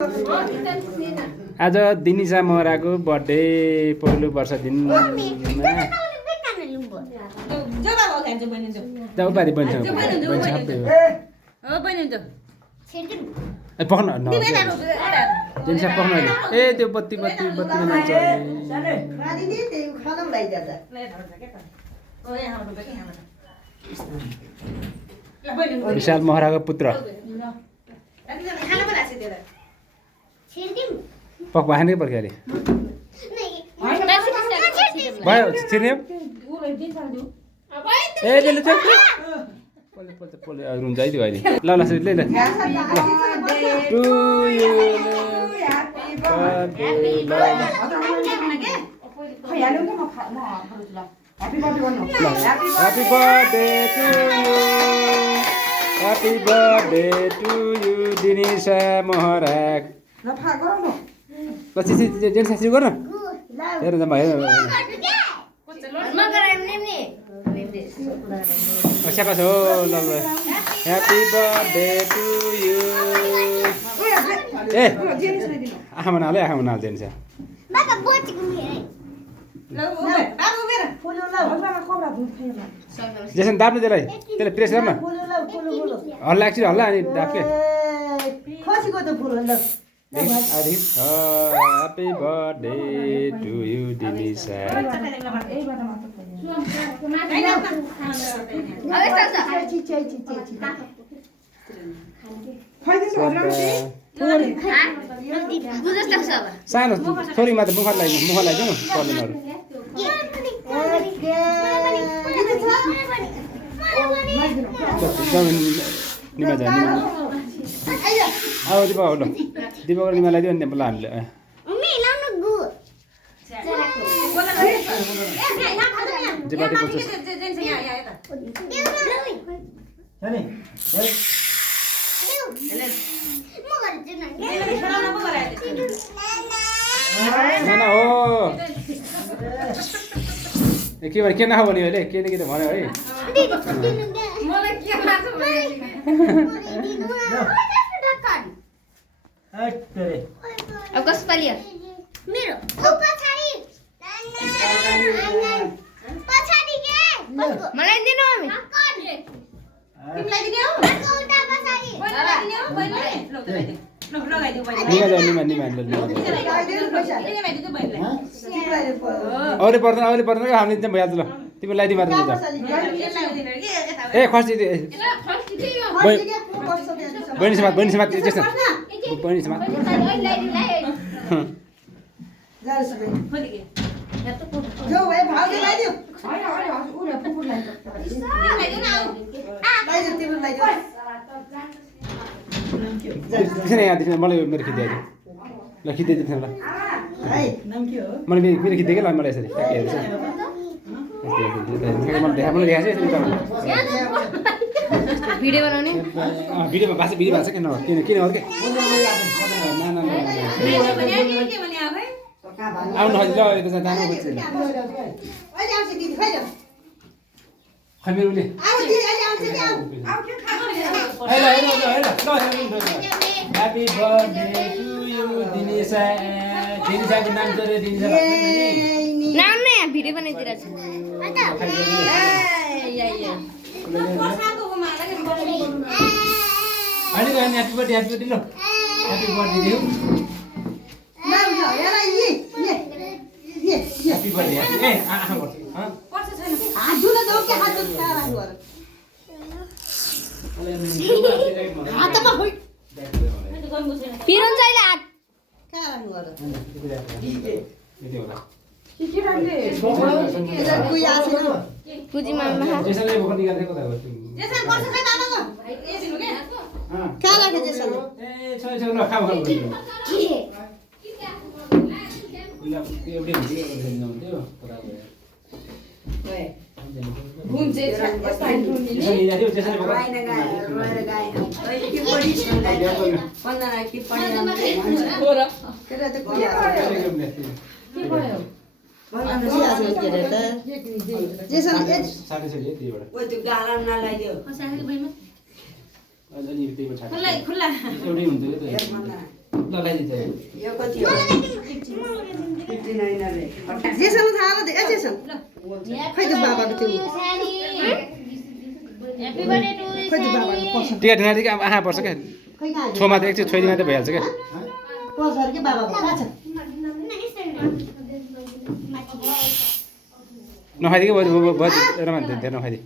आज दिनिसा महराको बर्थडे पहिलो वर्ष दिनमा उपाधि बन्छ पक्न दिनिसा पक्न ए त्यो बत्ती विशाल महराको पुत्र पक भाने पर्ख्याले भयो छिर्ने ए ले छ पोले रुन्छ है त्यो अहिले ल ल ले ल to you happy birthday to you दिनिसा महरा जेन सासरी गर्न हेर न भयो स्यापास हो ल ल ह्यापी बर्थडे टु यु ए आँखा बनाल जेन्सा जेसन दाप्नु त्यसलाई प्रेस गर्न हल्ला एकछिन हल्ला अनि दाप्के Happy birthday to you, Dinisa. सानो छोरी मात्र मुख लगाइदिनु पर्नेहरू निमा जाने दिपा हो ल दिपाको निमा लगाइदियो नि ल हामीले हो के भने के नखाऊ भने अहिले के त भन्यो है अब कस पालियो मेरो पछाडी के मलाई दिनु हामी तिमीलाई दिने हो उता पछाडी लगाइदिने हो बहिनीले लगाइदिउ अरे पर्दैन हामीले चाहिँ भइहाल्छ ल तिमी लगाइदिउ मात्र ए खर्ची बहिनी समाज त्यस्तो बहिनी समाज मलाई मेरो खिचिदियो ल खिचिदिएको ल मैले मेरो खिचिदिएकै ल मलाई यसरी भिडियो बनाउने भिडियो भएको छ किन किन हो के आउनु ल यो त जानु खोज्छ ल खै मेरो उले ह्यापी बर्थडे टु यु दिनिसा दिनिसाको नाम चाहिँ दिनिसा नाम नै भिडियो बनाइदिरहेछ अनि ह्यापी बर्थडे ल ह्यापी बर्थडे दिउ ह्यापी बर्थडे ए आँखा गर्छ पिरन चाहिए हात पुजी मामा जेसनले भोक निकाल्दै कता हो जेसन पर्छ खै बाबाको ए दिनु के का लाग्यो जेसनले ए छ ल खाऊ ल एउटै भिडियो गरिदिनु त्यो कता गयो ओए घुम चाहिँ यस्ता जेसनले भोक के पढी पन्ना के पढी हो र केटा त के पढ्यो जेसन साथी छ यतिबाट ओ त्यो गाला नलाइदियो अनि त्यही बाट खुल्ला एउटै हुन्छ के त ल लगाइदिन्छ यो कति हो 59 अरे जेसन थाहा ल ए जेसन खै त बाबाको त्यो ह्यापी बर्थडे टु यु खै त बाबाको पस टिका ढिँडादेखि अब आँखा पर्छ क्या खै कहाँ छोमा त एकछिन छोइदिँदा त भइहाल्छ क्या पस गरे के बाबाको कहाँ छ नखाइदियो कि बजी एउटा मान्छे धेरै नखाइदियो